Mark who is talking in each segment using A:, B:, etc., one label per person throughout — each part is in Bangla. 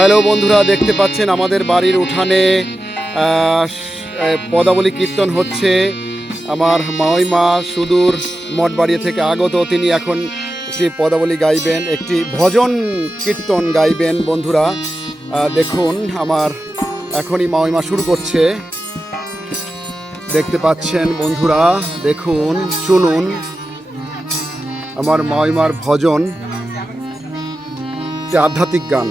A: হ্যালো বন্ধুরা, দেখতে পাচ্ছেন আমাদের বাড়ির উঠানে পদাবলী কীর্তন হচ্ছে। আমার মাওইমা সুদূর মঠবাড়ি থেকে আগত, তিনি এখন একটি পদাবলী গাইবেন, একটি ভজন কীর্তন গাইবেন বন্ধুরা। দেখুন, আমার এখনই মাওইমা শুরু করছে। দেখতে পাচ্ছেন বন্ধুরা, দেখুন, শুনুন। আমার মাওইমার ভজন, একটি আধ্যাত্মিক গান।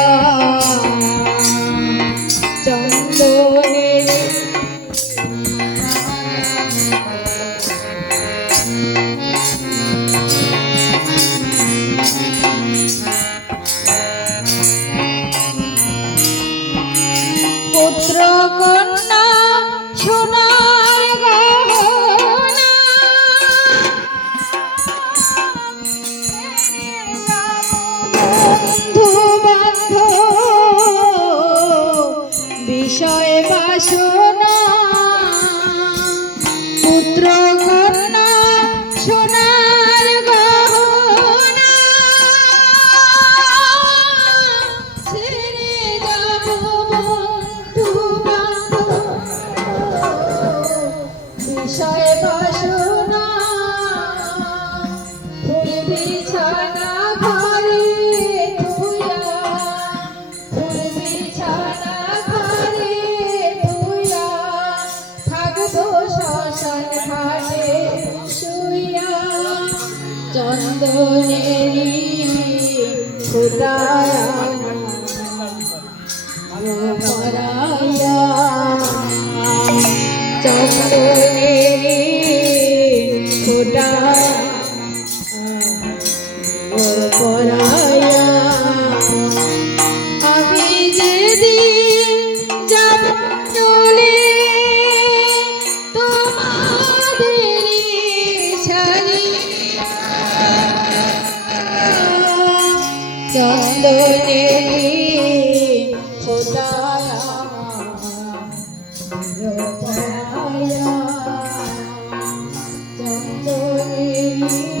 B: বাসনা। চন্দনেরি ফুটায়া চন্দনে
A: খোদায়া চন্দনে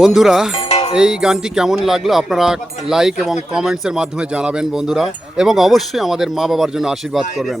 C: বন্ধুরা, এই গানটি কেমন লাগল আপনারা লাইক এবং কমেন্টসের মাধ্যমে জানাবেন বন্ধুরা, এবং অবশ্যই আমাদের মা বাবার জন্য আশীর্বাদ করবেন।